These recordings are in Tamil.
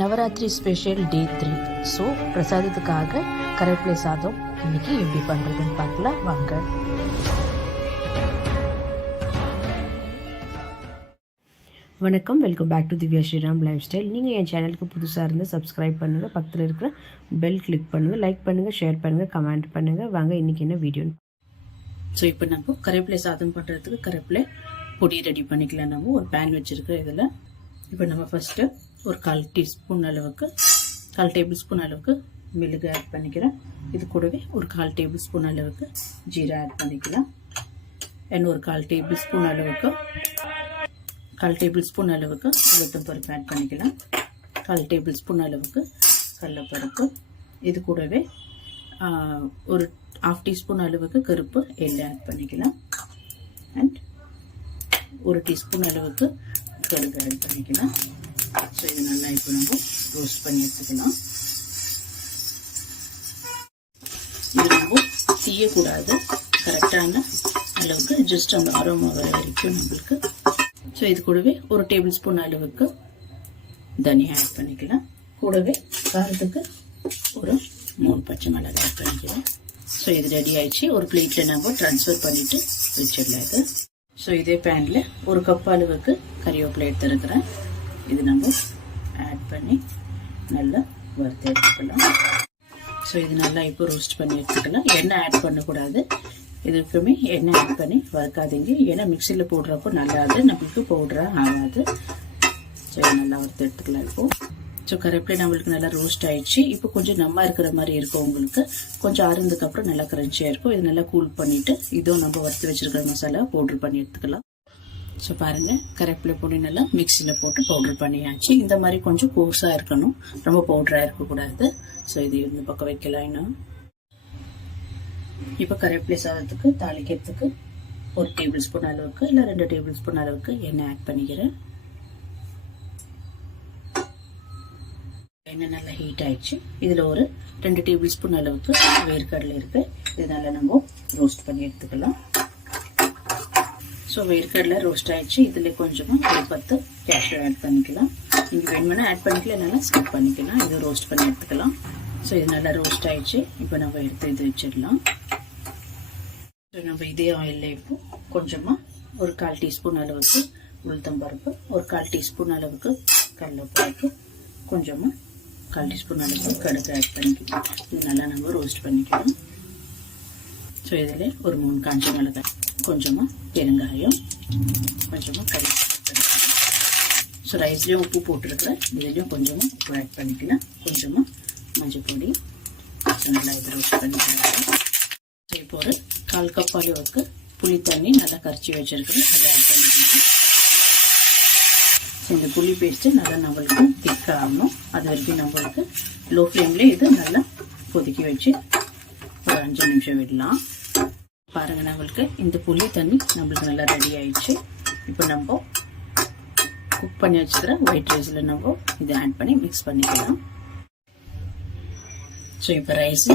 Navaratri special day 3. ஸோ பிரசாதத்துக்காக கருவேப்பிலை சாதம் இன்னைக்கு எப்படி பண்ணுறதுன்னு பார்க்கலாம் வாங்க. வணக்கம், welcome back to Divya Sriram lifestyle. நீங்கள் என் சேனலுக்கு புதுசாக இருந்து சப்ஸ்கிரைப் பண்ணுங்கள், பக்கத்தில் இருக்கிற பெல் கிளிக் பண்ணுங்கள், லைக் பண்ணுங்கள், ஷேர் பண்ணுங்கள், கமெண்ட் பண்ணுங்கள். வாங்க இன்றைக்கி என்ன வீடியோன்னு. ஸோ இப்போ நம்ம கருவேப்பிலை சாதம் பண்ணுறதுக்கு கருவேப்பிலை பொடி ரெடி பண்ணிக்கலாம். நம்ம ஒரு பேன் வச்சுருக்கோம். இதில் இப்போ நம்ம ஃபஸ்ட்டு ஒரு 1/4 டேபிள் ஸ்பூன் அளவுக்கு மிளகு ஆட் பண்ணிக்கிறேன். இது கூடவே ஒரு 1/4 டேபிள் ஸ்பூன் அளவுக்கு ஜீரா ஆட் பண்ணிக்கலாம். அண்ட் ஒரு 1/4 டேபிள் ஸ்பூன் அளவுக்கு உளுத்தம் பருப்பு ஆட் பண்ணிக்கலாம். 1/4 டேபிள் ஸ்பூன் அளவுக்கு கடலைப்பருப்பு. இது கூடவே ஒரு 1/2 டீஸ்பூன் அளவுக்கு கருப்பு எள்ளு ஆட் பண்ணிக்கலாம். அண்ட் ஒரு டீஸ்பூன் அளவுக்கு கடுகு ஆட் பண்ணிக்கலாம். ஸோ இது நல்லா இப்போ நம்ம ரோஸ்ட் பண்ணி எடுத்துக்கலாம். இது நம்ம செய்யக்கூடாது, கரெக்டான அளவுக்கு ஜஸ்ட் அந்த அரோமா வர வரைக்கும் நம்மளுக்கு. ஸோ இது கூடவே ஒரு டேபிள் ஸ்பூன் அளவுக்கு தனியா ஆட் பண்ணிக்கலாம். கூடவே காரத்துக்கு ஒரு 3 பச்சை மிளகாய் ஆட் பண்ணிக்கலாம். ஸோ இது ரெடி ஆயிடுச்சு. ஒரு பிளேட்டில் நம்ம ட்ரான்ஸ்ஃபர் பண்ணிட்டு வச்சிடலாம் இது. ஸோ இதே பேனில் ஒரு கப் அளவுக்கு கறிவேப்பிலை எடுத்துருக்கிறேன். இது நம்ம ஆட் பண்ணி நல்லா வறுத்து எடுத்துக்கலாம். ஸோ இது நல்லா இப்போ ரோஸ்ட் பண்ணி எடுத்துக்கலாம். எண்ணெய் ஆட் பண்ணக்கூடாது, இதுக்குமே எண்ணெய் ஆட் பண்ணி வறுக்காதீங்க. ஏன்னா மிக்சியில் போடுறப்போ நல்லாது, நம்மளுக்கு பவுடராக ஆகாது. ஸோ இது நல்லா வறுத்து எடுத்துக்கலாம். இப்போது ஸோ கருவேப்பிலை நம்மளுக்கு நல்லா ரோஸ்ட் ஆயிடுச்சு. இப்போ கொஞ்சம் நம்ம இருக்கிற மாதிரி இருக்கும், உங்களுக்கு கொஞ்சம் ஆறுனதுக்கு அப்புறம் நல்லா கிரன்ச்சியாக இருக்கும். இது நல்லா கூல் பண்ணிவிட்டு இதுவும் நம்ம வறுத்து வச்சிருக்கிற மசாலா பவுடர் பண்ணி எடுத்துக்கலாம். ஸோ பாருங்கள், கருவேப்பிலை பொடி நல்லா மிக்சியில் போட்டு பவுடர் பண்ணியாச்சு. இந்த மாதிரி கொஞ்சம் கோர்ஸாக இருக்கணும், ரொம்ப பவுடராக இருக்கக்கூடாது. ஸோ இது இந்த பக்கம் வைக்கலாம். இன்னும் இப்போ கருவேப்பிலை சாதத்துக்கு தாளிக்கிறதுக்கு ஒரு டேபிள் ஸ்பூன் அளவுக்கு இல்லை 2 டேபிள் ஸ்பூன் அளவுக்கு எண்ணெய் ஆட் பண்ணிக்கிறேன். எண்ணெய் நல்லா ஹீட் ஆயிடுச்சு. இதில் ஒரு 2 டேபிள் ஸ்பூன் அளவுக்கு வேர்க்கடலை இருக்கு. இது நல்லா நம்ம ரோஸ்ட் பண்ணி எடுத்துக்கலாம். ஸோ வேர்க்கடலை ரோஸ்ட் ஆயிடுச்சு. இதில் கொஞ்சமாக ஒரு 10 கேஷ்யூ ஆட் பண்ணிக்கலாம். நீங்கள் வேணுமென்னா ஆட் பண்ணிக்கலாம், நல்லா ஸ்கிப் பண்ணிக்கலாம். இது ரோஸ்ட் பண்ணி எடுத்துக்கலாம். ஸோ இது நல்லா ரோஸ்ட் ஆயிடுச்சு. இப்போ நம்ம எடுத்து இது வச்சிடலாம். ஸோ நம்ம இதே ஆயிலில் இப்போ கொஞ்சமாக ஒரு 1/4 டீஸ்பூன் அளவுக்கு உளுத்தம் பருப்பு, ஒரு 1/4 டீஸ்பூன் அளவுக்கு கடலைப்பருப்பு, கொஞ்சமாக 1/4 டீஸ்பூன் அளவுக்கு கடுகு ஆட் பண்ணிக்கலாம். இது நல்லா நம்ம ரோஸ்ட் பண்ணிக்கலாம். ஸோ இதில் ஒரு 3 காஞ்ச மிளகாய், கொஞ்சமாக பெருங்காயம், கொஞ்சமாக கறிவேப்பிலை. ஸோ ரைஸ்லேயும் உப்பு போட்டுருக்குறேன், இதுலேயும் கொஞ்சமாக உப்பு ஆட் பண்ணிக்கலாம். கொஞ்சமாக மஞ்சள் பொடி. ஸோ நல்லா இது ரோஸ்ட் பண்ணிக்கலாம். ஸோ இப்போ ஒரு 1/4 கப் அளவுக்கு புளி தண்ணி நல்லா கரைச்சி வச்சுருக்கிறேன், அதை ஆட் பண்ணிக்கலாம். இந்த புளி பேஸ்ட்டு நல்லா நம்மளுக்கு திக்காக ஆகணும். அது வரைக்கும் நம்மளுக்கு லோ ஃப்ளேம்லேயே இது நல்லா கொதிக்க வச்சு ஒரு 5 நிமிஷம் விடலாம். பாருங்கள், நம்மளுக்கு இந்த புளி தண்ணி நம்மளுக்கு நல்லா ரெடி ஆயிடுச்சு. இப்போ நம்ம குக் பண்ணி வச்சுக்கிற ஒயிட் ரைஸில் நம்ம இதை ஆட் பண்ணி மிக்ஸ் பண்ணிக்கலாம். ஸோ இப்போ ரைஸ்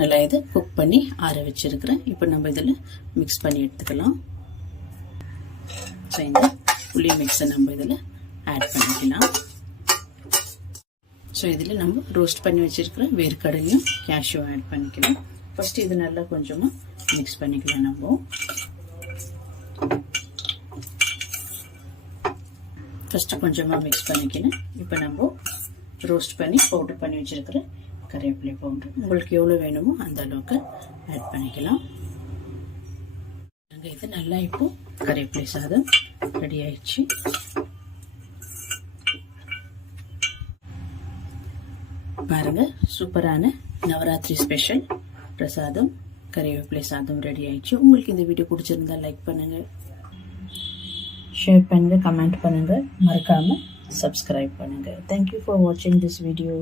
நல்லா இது குக் பண்ணி ஆற வச்சுருக்கிறேன். இப்போ நம்ம இதில் மிக்ஸ் பண்ணி எடுத்துக்கலாம். ஸோ இந்த புளி மிக்ஸை நம்ம இதில் ஆட் பண்ணிக்கலாம். ஸோ இதில் நம்ம ரோஸ்ட் பண்ணி வச்சுருக்கிற வேர்க்கடலையும் கேஷ்யூ ஆட் பண்ணிக்கலாம். ஃபஸ்ட்டு இது நல்லா கொஞ்சமாக மிக்ஸ் பண்ணிக்கலாம். நம்ம ஃபஸ்ட்டு கொஞ்சமாக மிக்ஸ் பண்ணிக்கலாம். இப்போ நம்ம ரோஸ்ட் பண்ணி பவுடர் பண்ணி வச்சுருக்கிற கறிவேப்பிலை பவுடர் உங்களுக்கு எவ்வளோ வேணுமோ அந்த அளவுக்கு ஆட் பண்ணிக்கலாம். இது நல்லா இப்போ கறிவேப்பிலை சாதம் ரெடி ஆயிடுச்சு. பாருங்க, சூப்பரான நவராத்திரி ஸ்பெஷல் பிரசாதம் கறிவேப்பிலை சாதம் ரெடி ஆயிடுச்சு. உங்களுக்கு இந்த வீடியோ பிடிச்சிருந்தா லைக் பண்ணுங்க, ஷேர் பண்ணுங்க, கமெண்ட் பண்ணுங்க, மறக்காம சப்ஸ்கிரைப் பண்ணுங்க. தேங்க்யூ ஃபார் வாட்சிங் திஸ் வீடியோ.